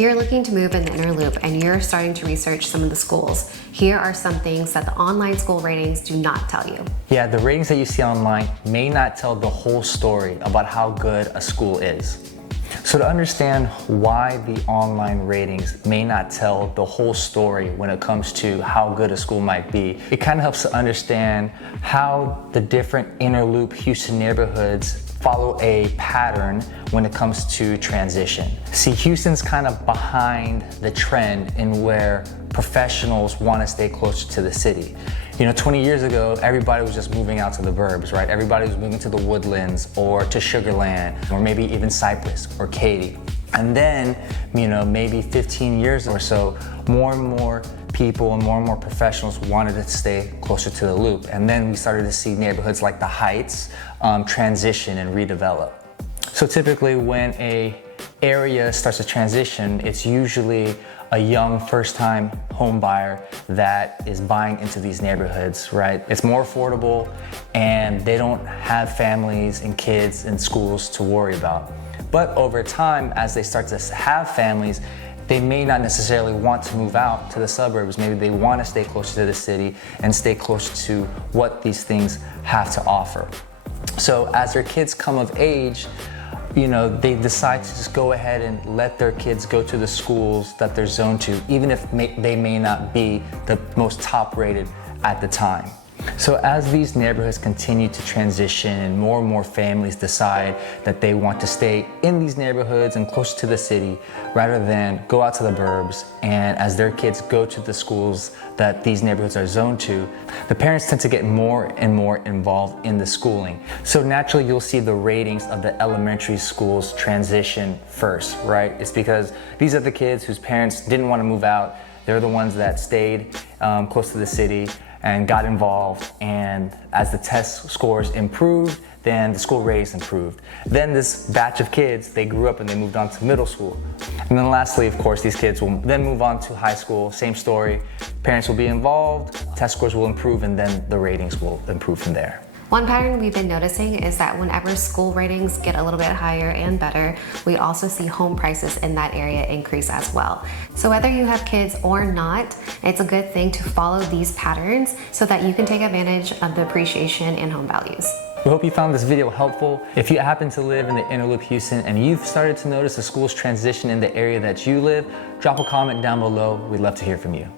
If you're looking to move in the inner loop and you're starting to research some of the schools, here are some things that the online school ratings do not tell you. Yeah, the ratings that you see online may not tell the whole story about how good a school is. So to understand why the online ratings may not tell the whole story when it comes to how good a school might be, it kind of helps to understand how the different inner loop Houston neighborhoods follow a pattern when it comes to transition. See, Houston's kind of behind the trend in where professionals want to stay closer to the city. You know, 20 years ago, everybody was just moving out to the burbs, right? Everybody was moving to the Woodlands or to Sugar Land, or maybe even Cypress or Katy. And then, you know, maybe 15 years or so, more and more people and more professionals wanted to stay closer to the loop. And then we started to see neighborhoods like the Heights transition and redevelop. So typically when a area starts to transition, it's usually a young first-time home buyer that is buying into these neighborhoods, right? It's more affordable and they don't have families and kids and schools to worry about. But over time, as they start to have families, they may not necessarily want to move out to the suburbs. Maybe they want to stay closer to the city and stay closer to what these things have to offer. So as their kids come of age, you know, they decide to just go ahead and let their kids go to the schools that they're zoned to, even if they may not be the most top rated at the time. So as these neighborhoods continue to transition and more families decide that they want to stay in these neighborhoods and close to the city rather than go out to the burbs, and as their kids go to the schools that these neighborhoods are zoned to, the parents tend to get more and more involved in the schooling. So naturally you'll see the ratings of the elementary schools transition first, right? It's because these are the kids whose parents didn't want to move out. They're the ones that stayed close to the city and got involved, and as the test scores improved, then the school ratings improved. Then this batch of kids, they grew up and they moved on to middle school. And then lastly, of course, these kids will then move on to high school, same story. Parents will be involved, test scores will improve, and then the ratings will improve from there. One pattern we've been noticing is that whenever school ratings get a little bit higher and better, we also see home prices in that area increase as well. So whether you have kids or not, it's a good thing to follow these patterns so that you can take advantage of the appreciation in home values. We hope you found this video helpful. If you happen to live in the inner loop Houston and you've started to notice the school's transition in the area that you live, drop a comment down below. We'd love to hear from you.